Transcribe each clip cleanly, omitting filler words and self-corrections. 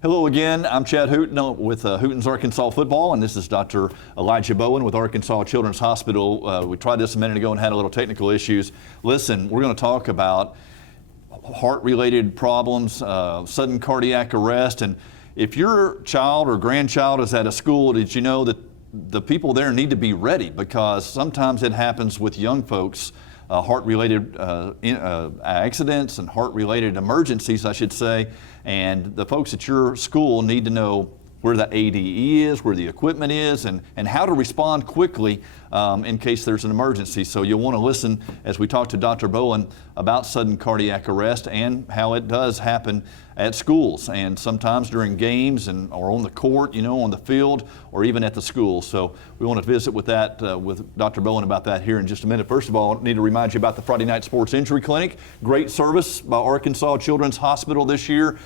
Hello again, I'm Chad Hooten with Hooten's Arkansas Football, and this is Dr. Elijah Bowen with Arkansas Children's Hospital. We tried this a minute ago and had a little technical issues. Listen, we're going to talk about heart-related problems, sudden cardiac arrest, and if your child or grandchild is at a school, did you know that the people there need to be ready, because sometimes it happens with young folks, heart-related accidents and heart-related emergencies, I should say, and the folks at your school need to know where the ADE is, where the equipment is, and how to respond quickly in case there's an emergency. So you'll want to listen as we talk to Dr. Bolin about sudden cardiac arrest and how it does happen at schools, and sometimes during games or on the court, on the field, or even at the school. So we want to visit with that with Dr. Bolin about that here in just a minute. First of all, I need to remind you about the Friday Night Sports Injury Clinic. Great service by Arkansas Children's Hospital this year.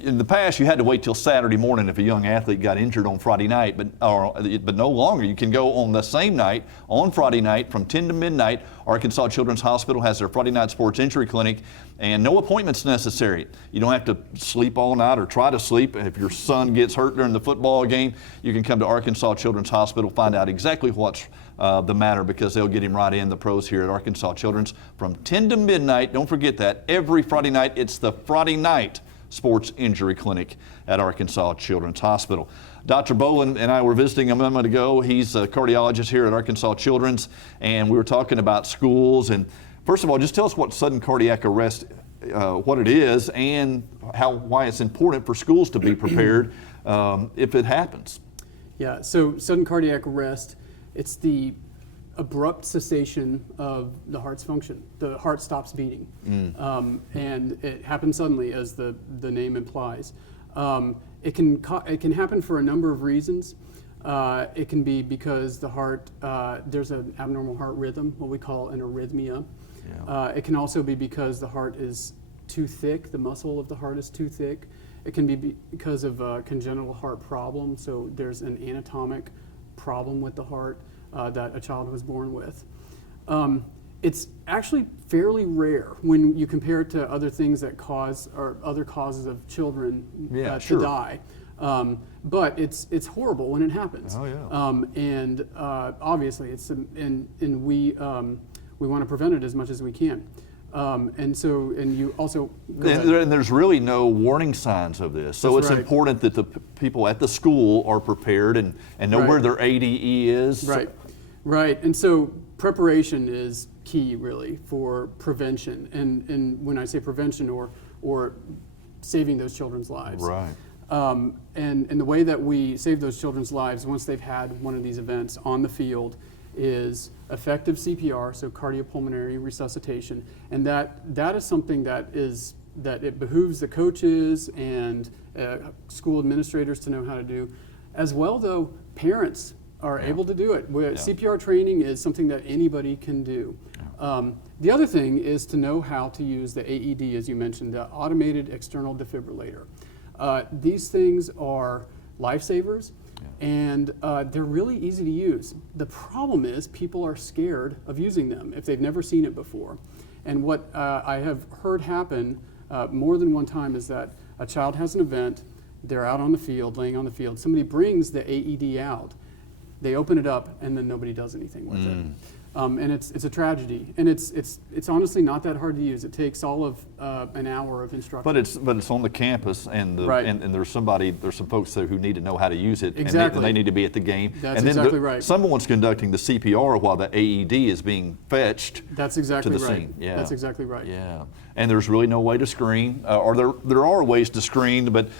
In the past, you had to wait till Saturday morning if a young athlete got injured on Friday night, but no longer. You can go on the same night, on Friday night, from 10 to midnight. Arkansas Children's Hospital has their Friday Night Sports Injury Clinic, and no appointments necessary. You don't have to sleep all night or try to sleep. If your son gets hurt during the football game, you can come to Arkansas Children's Hospital, find out exactly what's the matter, because they'll get him right in, the pros here at Arkansas Children's, from 10 to midnight. Don't forget that. Every Friday night, it's the Friday Night Sports Injury Clinic at Arkansas Children's Hospital. Dr. Bolin and I were visiting a moment ago. He's a cardiologist here at Arkansas Children's, and we were talking about schools. And first of all, just tell us what sudden cardiac arrest, what it is, and why it's important for schools to be prepared if it happens. Yeah, so sudden cardiac arrest, it's the abrupt cessation of the heart's function. The heart stops beating, and it happens suddenly, as the name implies. It can happen for a number of reasons. It can be because the heart, there's an abnormal heart rhythm, what we call an arrhythmia. Yeah. It can also be because the heart is too thick, the muscle of the heart is too thick. It can be because of a congenital heart problem, so there's an anatomic problem with the heart that a child was born with. It's actually fairly rare when you compare it to other things that cause, or other causes of children to die. But it's horrible when it happens. Oh, yeah. And obviously, and we want to prevent it as much as we can. And you also and there's really no warning signs of this, so That's it's right. important that the people at the school are prepared and know Right. where their ADE is. Right, and so preparation is key, really, for prevention, and when I say prevention, or saving those children's lives. Right. And the way that we save those children's lives once they've had one of these events on the field is effective CPR, so cardiopulmonary resuscitation, and that is something that it behooves the coaches and school administrators to know how to do, as well. Though parents are able to do it. CPR training is something that anybody can do. The other thing is to know how to use the AED, as you mentioned, the automated external defibrillator. These things are lifesavers, and they're really easy to use. The problem is people are scared of using them if they've never seen it before. And what I have heard happen more than one time is that a child has an event, they're out on the field, laying on the field, somebody brings the AED out, they open it up, and then nobody does anything with it. And it's a tragedy, and it's honestly not that hard to use. It takes all of an hour of instruction. But it's on the campus, and there's some folks there who need to know how to use it. Exactly. And they need to be at the game. That's exactly right. Someone's conducting the CPR while the AED is being fetched. That's exactly to the right. scene. Yeah. That's exactly right. Yeah. And there's really no way to screen, or there are ways to screen, but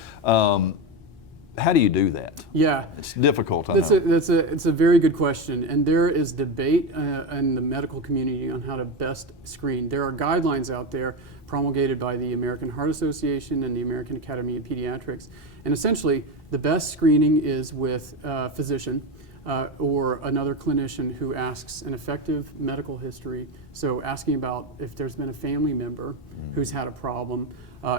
how do you do that? Yeah, it's difficult. It's a very good question, and there is debate in the medical community on how to best screen. There are guidelines out there promulgated by the American Heart Association and the American Academy of Pediatrics, and essentially the best screening is with a physician or another clinician who asks an effective medical history. So asking about if there's been a family member who's had a problem,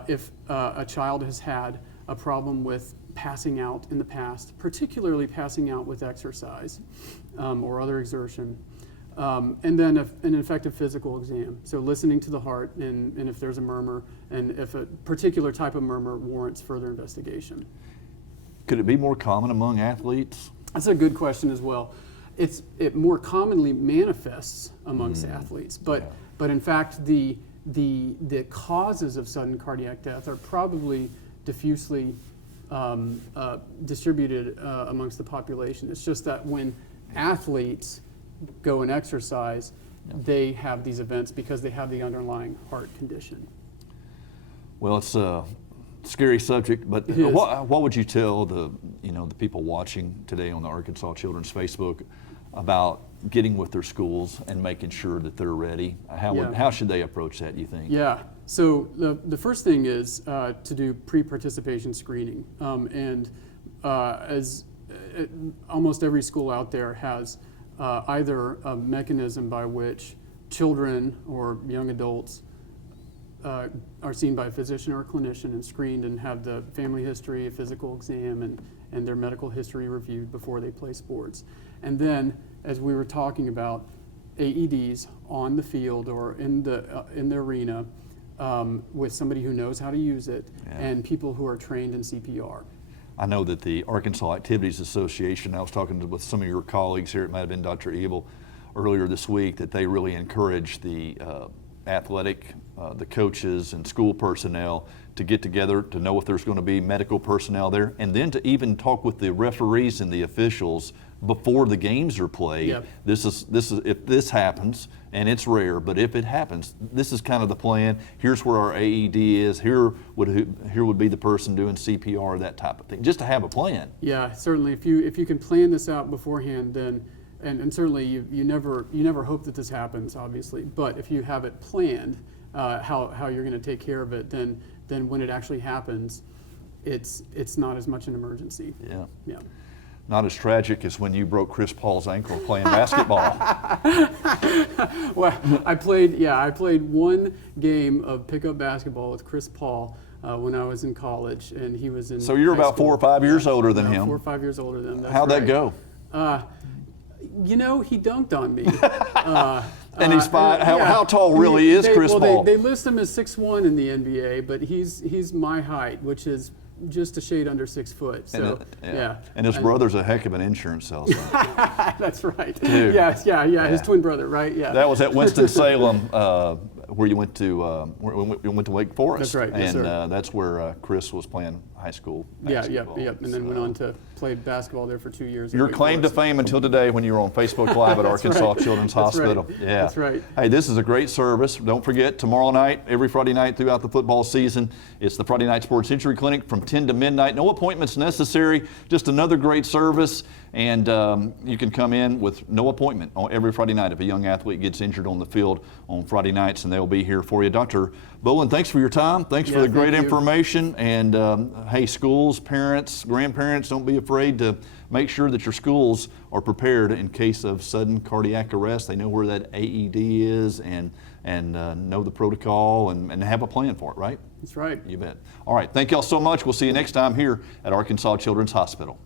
if a child has had a problem with passing out in the past, particularly passing out with exercise or other exertion. And then an effective physical exam. So listening to the heart and if there's a murmur and if a particular type of murmur warrants further investigation. Could it be more common among athletes? That's a good question as well. It more commonly manifests amongst athletes, but in fact the causes of sudden cardiac death are probably diffusely distributed amongst the population. It's just that when athletes go and exercise, they have these events because they have the underlying heart condition. Well, it's a scary subject, but what would you tell the people watching today on the Arkansas Children's Facebook about getting with their schools and making sure that they're ready? How should they approach that, you think? Yeah. So the first thing is to do pre-participation screening, as almost every school out there has either a mechanism by which children or young adults are seen by a physician or a clinician and screened and have the family history, a physical exam, and their medical history reviewed before they play sports. And then, as we were talking about, AEDs on the field or in the arena with somebody who knows how to use it and people who are trained in CPR. I know that the Arkansas Activities Association, I was talking with some of your colleagues here, it might have been Dr. Ebel, earlier this week, that they really encourage the athletic, the coaches and school personnel to get together to know if there's going to be medical personnel there, and then to even talk with the referees and the officials before the games are played. Yep. This is if this happens, and it's rare, but if it happens, this is kind of the plan. Here's where our AED is. Here would be the person doing CPR, that type of thing. Just to have a plan. Yeah, certainly. If you can plan this out beforehand, then and certainly you never hope that this happens, obviously. But if you have it planned, how you're going to take care of it, then when it actually happens, it's not as much an emergency. Yeah. Yeah. Not as tragic as when you broke Chris Paul's ankle playing basketball. Well, I played one game of pickup basketball with Chris Paul when I was in college, and he was in. So you're about 4 or 5 years older than him. 4 or 5 years older than him. How'd that go? He dunked on me. And he's fine. How tall really is Chris Paul? They list him as 6'1" in the NBA, but he's my height, which is just a shade under 6 foot. So And his brother's a heck of an insurance salesman. That's right. Dude. Yes, his twin brother, right? Yeah. That was at Winston-Salem, where you went to Wake Forest. That's right. Yes, and sir. That's where Chris was playing high school basketball. Yep. And then went on to play basketball there for 2 years. Your claim to fame until today when you were on Facebook Live at Arkansas Children's Hospital. Right. Yeah. That's right. Hey, this is a great service. Don't forget, tomorrow night, every Friday night throughout the football season, it's the Friday Night Sports Injury Clinic from 10 to midnight. No appointments necessary, just another great service. And you can come in with no appointment on every Friday night if a young athlete gets injured on the field on Friday nights, and they'll be here for you. Dr. Bolin, thanks for your time. Thanks for the great information. And hey, schools, parents, grandparents, don't be afraid to make sure that your schools are prepared in case of sudden cardiac arrest. They know where that AED is and know the protocol and have a plan for it, right? That's right. You bet. All right. Thank y'all so much. We'll see you next time here at Arkansas Children's Hospital.